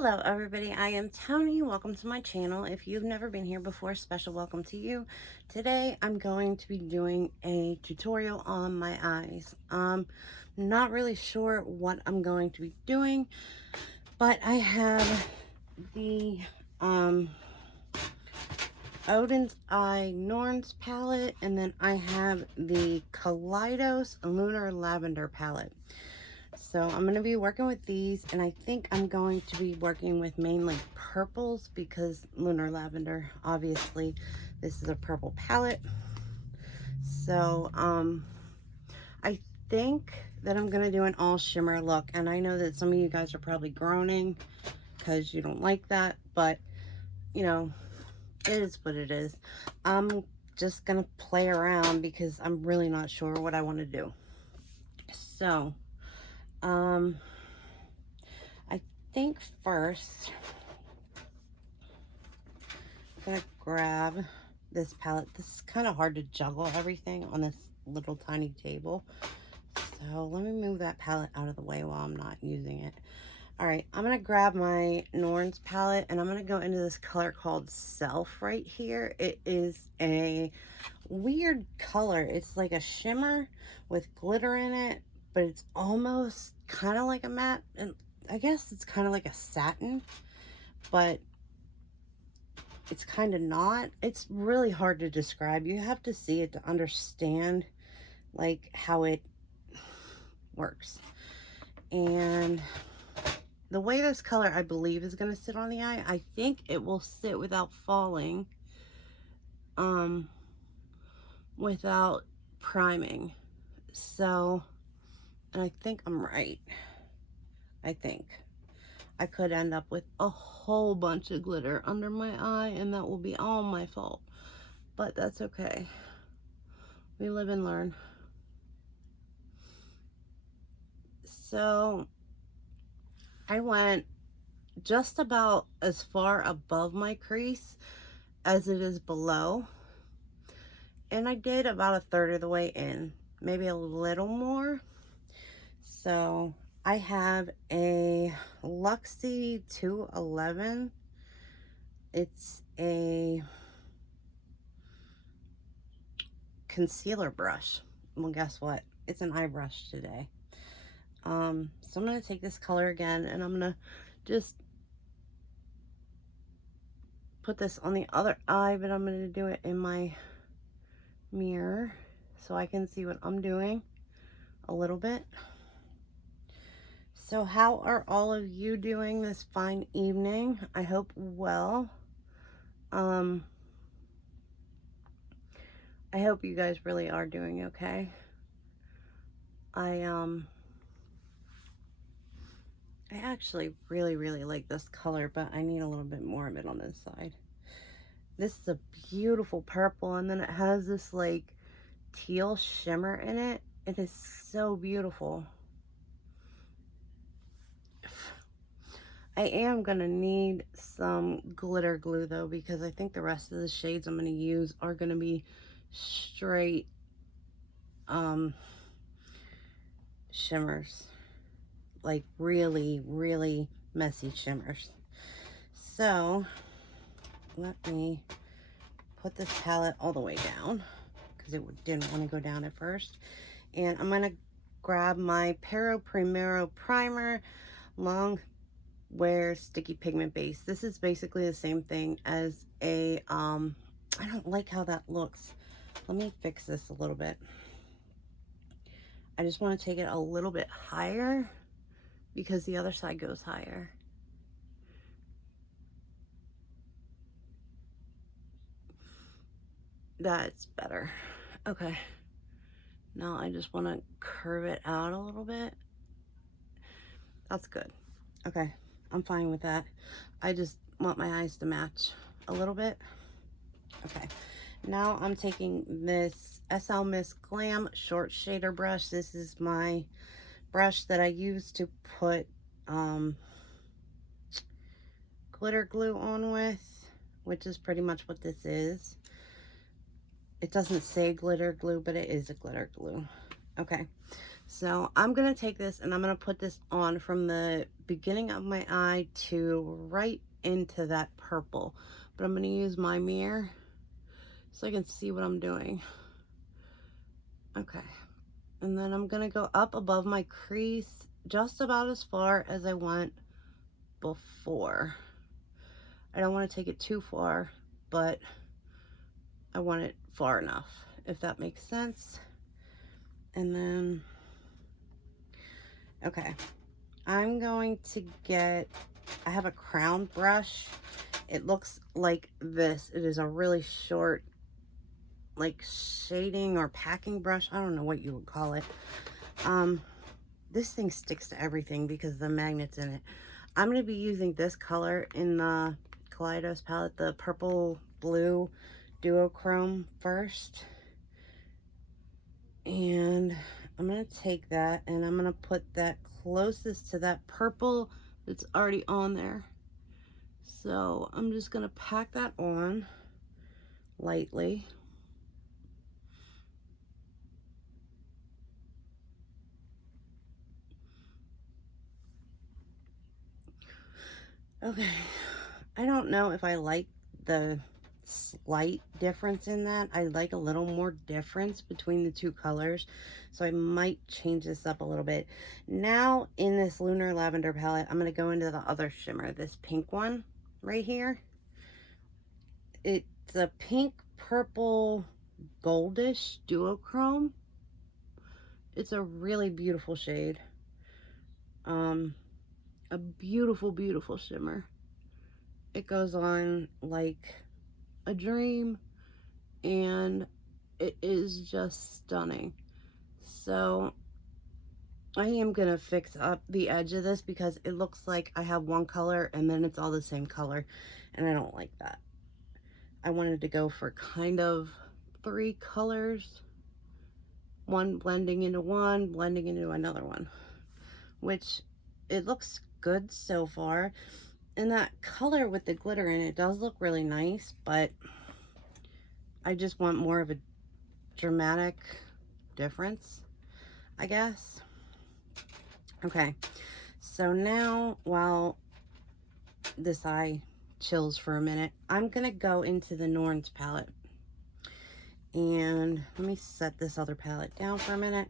Hello everybody, I am Tony. Welcome to my channel. If you've never been here before, special welcome to you. Today I'm going to be doing a tutorial on my eyes. Not really sure what I'm going to be doing, but I have the Odin's Eye Norns palette, and then I have the Kaleidos Lunar Lavender palette. So I'm going to be working with these, and I think I'm going to be working with mainly purples because Lunar Lavender, obviously, this is a purple palette. So I think that I'm going to do an all shimmer look, and I know that some of you guys are probably groaning because you don't like that, but you know, it is what it is. I'm just going to play around because I'm really not sure what I want to do. So I think first I'm gonna grab this palette. This is kind of hard to juggle everything on this little tiny table. So let me move that palette out of the way while I'm not using it. All right, I'm gonna grab my Norns palette and I'm gonna go into this color called Self right here. It is a weird color. It's like a shimmer with glitter in it, but it's almost kind of like a matte, and I guess it's kind of like a satin, but it's kind of not. It's really hard to describe. You have to see it to understand like how it works. And the way this color I believe is going to sit on the eye, I think it will sit without falling, without priming. So, and I think I'm right. I think I could end up with a whole bunch of glitter under my eye, and that will be all my fault, but that's okay. We live and learn. So I went just about as far above my crease as it is below, and I did about a third of the way in, maybe a little more. So I have a Luxie 211. It's a concealer brush. Well, guess what? It's an eye brush today. So I'm going to take this color again, and I'm going to just put this on the other eye, but I'm going to do it in my mirror so I can see what I'm doing a little bit. So how are all of you doing this fine evening? I hope well. I hope you guys really are doing okay. I actually really like this color, but I need a little bit more of it on this side. This is a beautiful purple, and then it has this like teal shimmer in it. It is so beautiful. I am gonna need some glitter glue though, because I think the rest of the shades I'm gonna use are gonna be straight shimmers, like really messy shimmers. So let me put this palette all the way down because it didn't want to go down at first, and I'm gonna grab my Pero Primero primer long wear sticky pigment base. This is basically the same thing as a I don't like how that looks. Let me fix this a little bit. I just want to take it a little bit higher because the other side goes higher. That's better. Okay, now I just want to curve it out a little bit. That's good. Okay, I'm fine with that. I just want my eyes to match a little bit. Okay, now I'm taking this SL Miss Glam short shader brush. This is my brush that I use to put glitter glue on with, which is pretty much what this is. It doesn't say glitter glue, but it is a glitter glue. Okay, So I'm going to take this and I'm going to put this on from the beginning of my eye to right into that purple. But I'm going to use my mirror so I can see what I'm doing. Okay. And then I'm going to go up above my crease just about as far as I went before. I don't want to take it too far, but I want it far enough, if that makes sense. And then, okay, I'm going to get, I have a crown brush. It looks like this. It is a really short, like shading or packing brush. I don't know what you would call it. This thing sticks to everything because the magnet's in it. I'm going to be using this color in the Kaleidos palette, the purple blue duochrome first. And I'm going to take that and I'm going to put that closest to that purple that's already on there. So I'm just going to pack that on lightly. Okay, I don't know if I like the slight difference in that. I like a little more difference between the two colors, so I might change this up a little bit. Now in this Lunar Lavender palette, I'm going to go into the other shimmer, this pink one right here. It's a pink purple goldish duochrome. It's a really beautiful shade. A beautiful, beautiful shimmer. It goes on like a dream, and it is just stunning. So I am gonna fix up the edge of this because it looks like I have one color and then it's all the same color, and I don't like that. I wanted to go for kind of 3 colors, one blending into one, blending into another one, which it looks good so far. And that color with the glitter in it does look really nice, but I just want more of a dramatic difference, I guess. Okay, so now while this eye chills for a minute, I'm gonna go into the Norns palette. And let me set this other palette down for a minute.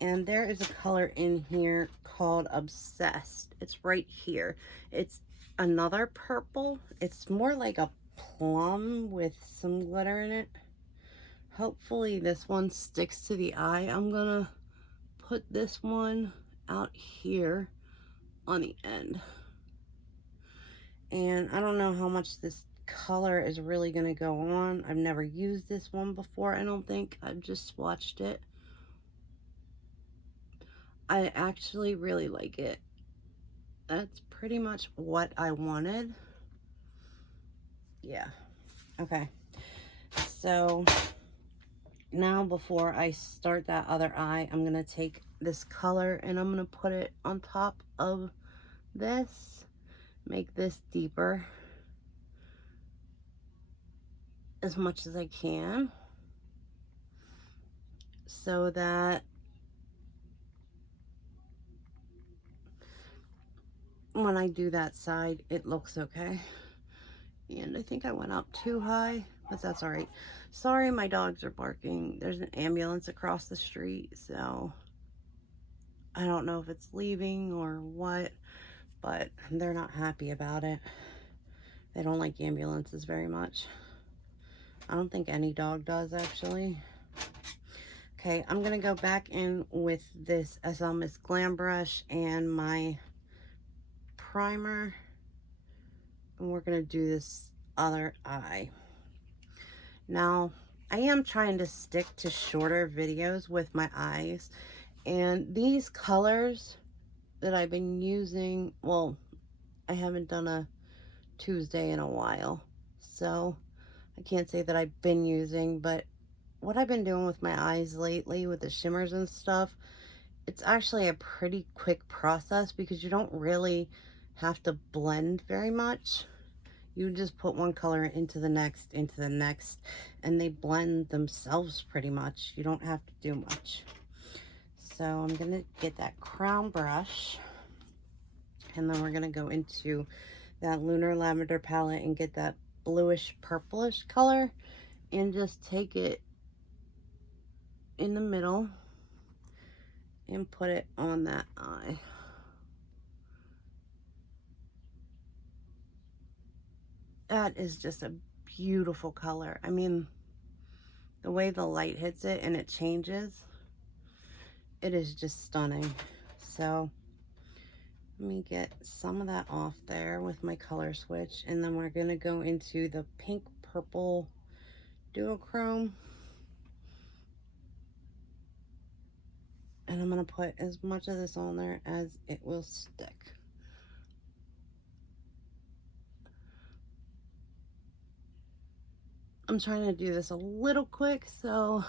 And there is a color in here called Obsessed. It's right here. It's another purple. It's more like a plum with some glitter in it. Hopefully this one sticks to the eye. I'm gonna put this one out here on the end. And I don't know how much this color is really gonna go on. I've never used this one before, I don't think. I've just swatched it. I actually really like it. That's pretty much what I wanted. Yeah. Okay. So now before I start that other eye, I'm going to take this color and I'm going to put it on top of this. Make this deeper as much as I can so that when I do that side, it looks okay. And I think I went up too high, but that's all right. Sorry, my dogs are barking. There's an ambulance across the street, so I don't know if it's leaving or what, but they're not happy about it. They don't like ambulances very much. I don't think any dog does, actually. Okay, I'm gonna go back in with this SL Miss Glam brush and my primer, and we're gonna do this other eye. Now, I am trying to stick to shorter videos with my eyes, and these colors that I've been using, well, I haven't done a Tuesday in a while, so I can't say that I've been using, but what I've been doing with my eyes lately with the shimmers and stuff, it's actually a pretty quick process because you don't really have to blend very much. You just put one color into the next, and they blend themselves pretty much. You don't have to do much. So I'm going to get that crown brush, and then we're going to go into that Lunar Lavender palette and get that bluish purplish color and just take it in the middle and put it on that eye. That is just a beautiful color. I mean, the way the light hits it and it changes, it is just stunning. So let me get some of that off there with my color switch, and then we're going to go into the pink purple duochrome, and I'm going to put as much of this on there as it will stick. I'm trying to do this a little quick so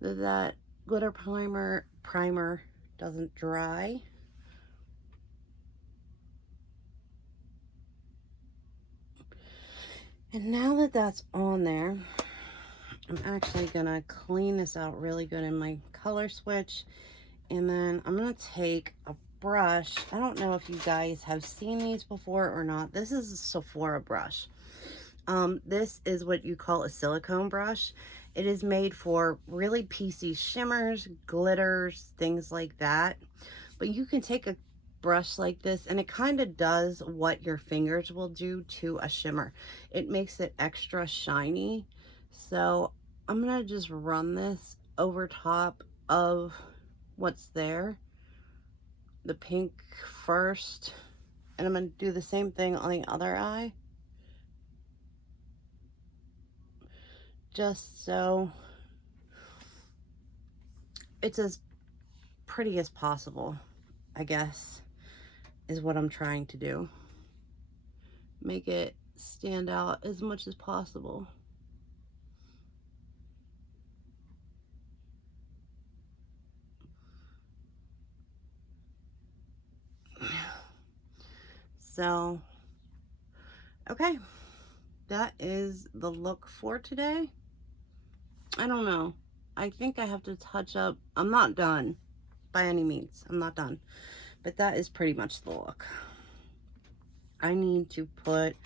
that glitter primer doesn't dry. And now that that's on there, I'm actually gonna clean this out really good in my color switch, and then I'm gonna take a brush. I don't know if you guys have seen these before or not. This is a Sephora brush. This is what you call a silicone brush. It is made for really piecey shimmers, glitters, things like that. But you can take a brush like this and it kind of does what your fingers will do to a shimmer. It makes it extra shiny. So I'm gonna just run this over top of what's there, the pink first, and I'm gonna do the same thing on the other eye, just so it's as pretty as possible, I guess, is what I'm trying to do. Make it stand out as much as possible. So, okay, that is the look for today. I don't know. I think I have to touch up. I'm not done by any means. I'm not done. But that is pretty much the look. I need to put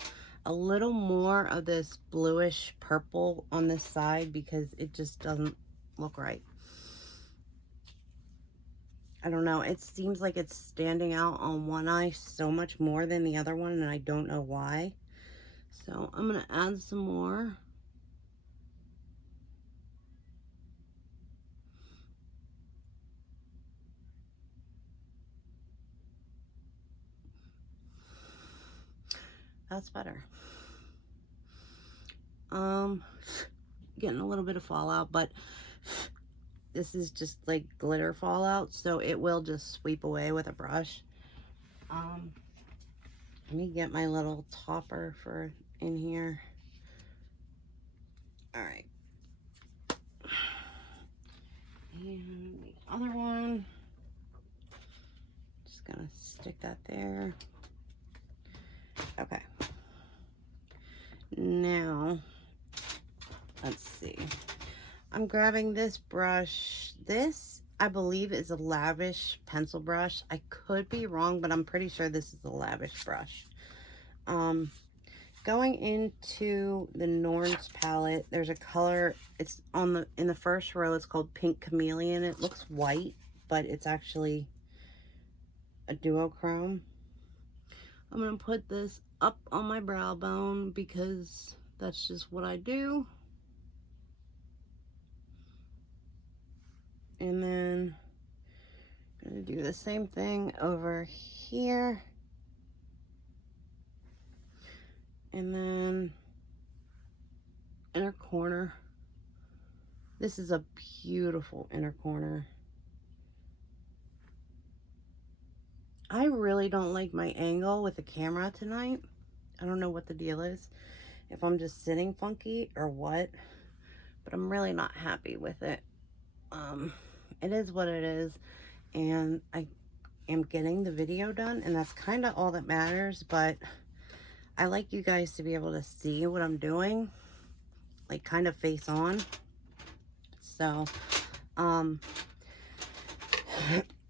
a little more of this bluish purple on this side because it just doesn't look right. I don't know. It seems like it's standing out on one eye so much more than the other one, and I don't know why. So I'm going to add some more. That's better. Getting a little bit of fallout, but this is just like glitter fallout, so it will just sweep away with a brush. Let me get my little topper for in here. All right. And the other one, just gonna stick that there. Okay. Now, let's see. I'm grabbing this brush. This, I believe, is a Lavish pencil brush. I could be wrong, but I'm pretty sure this is a Lavish brush. Going into the Norns palette, there's a color. It's on in the first row. It's called Pink Chameleon. It looks white, but it's actually a duochrome. I'm gonna put this up on my brow bone because that's just what I do. And then I'm gonna do the same thing over here. And then inner corner. This is a beautiful inner corner. I really don't like my angle with the camera tonight. I don't know what the deal is. If I'm just sitting funky or what. But I'm really not happy with it. It is what it is. And I am getting the video done. And that's kind of all that matters. But I like you guys to be able to see what I'm doing. Like kind of face on. So,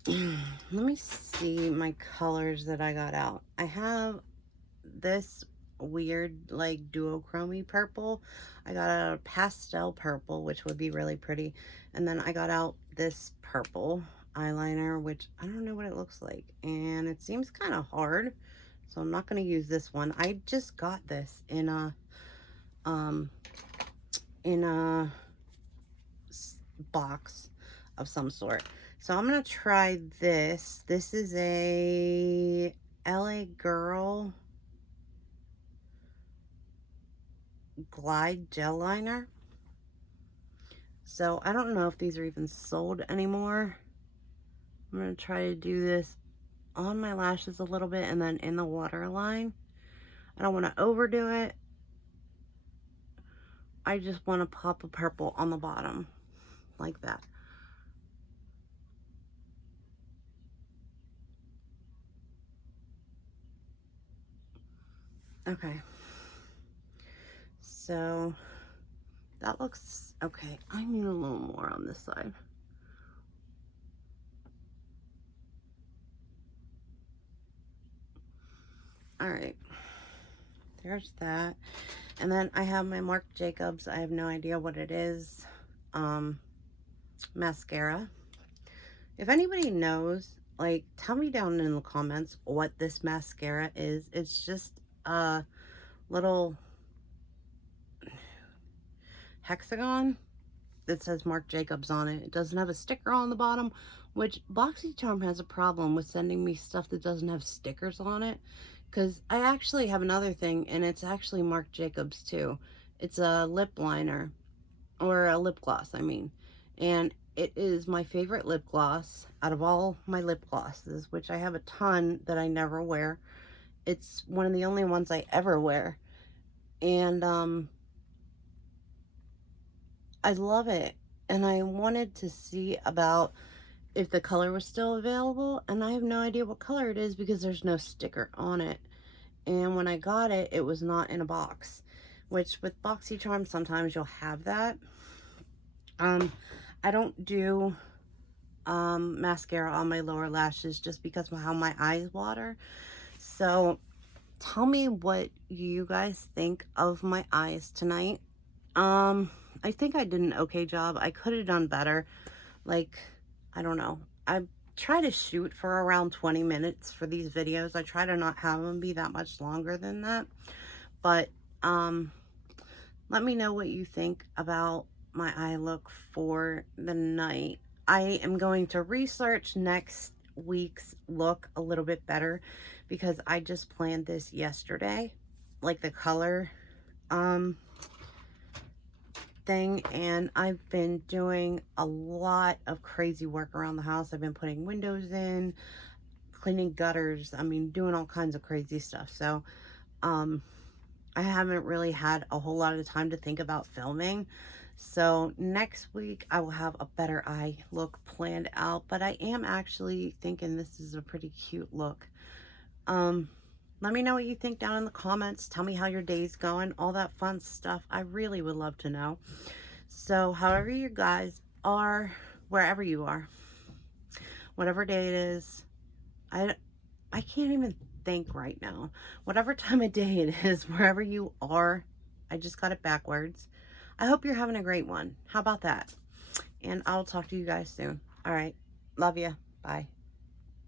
Let me see my colors that I got out. I have this weird like duochrome purple. I got a pastel purple, which would be really pretty. And then I got out this purple eyeliner, which I don't know what it looks like. And it seems kind of hard. So I'm not going to use this one. I just got this in a box of some sort. So I'm going to try this. This is a LA Girl Glide gel liner. So I don't know if these are even sold anymore. I'm going to try to do this on my lashes a little bit and then in the waterline. I don't want to overdo it. I just want to pop a purple on the bottom like that. Okay. So that looks okay. I need a little more on this side. All right. There's that. And then I have my Marc Jacobs. I have no idea what it is. Mascara. If anybody knows, like, tell me down in the comments what this mascara is. It's just a little hexagon that says Marc Jacobs on it. It doesn't have a sticker on the bottom, which BoxyCharm has a problem with sending me stuff that doesn't have stickers on it. Because I actually have another thing, and it's actually Marc Jacobs too. It's a lip liner, or a lip gloss, I mean. And it is my favorite lip gloss out of all my lip glosses, which I have a ton that I never wear. It's one of the only ones I ever wear. And I love it. And I wanted to see about if the color was still available, and I have no idea what color it is because there's no sticker on it. And when I got it, it was not in a box, which with BoxyCharm sometimes you'll have that. I don't do mascara on my lower lashes just because of how my eyes water. So tell me what you guys think of my eyes tonight. I think I did an okay job. I could have done better. Like, I don't know. I try to shoot for around 20 minutes for these videos. I try to not have them be that much longer than that. But let me know what you think about my eye look for the night. I am going to research next week's look a little bit better because I just planned this yesterday, like the color thing, and I've been doing a lot of crazy work around the house. I've been putting windows in, cleaning gutters, I mean doing all kinds of crazy stuff. So I haven't really had a whole lot of time to think about filming. So next week I will have a better eye look planned out, but I am actually thinking this is a pretty cute look. Let me know what you think down in the comments. Tell me how your day's going, all that fun stuff. I really would love to know. So however you guys are, wherever you are, whatever day it is, I can't even think right now. Whatever time of day it is, wherever you are, I just got it backwards. I hope you're having a great one. How about that? And I'll talk to you guys soon. All right. Love you. Bye.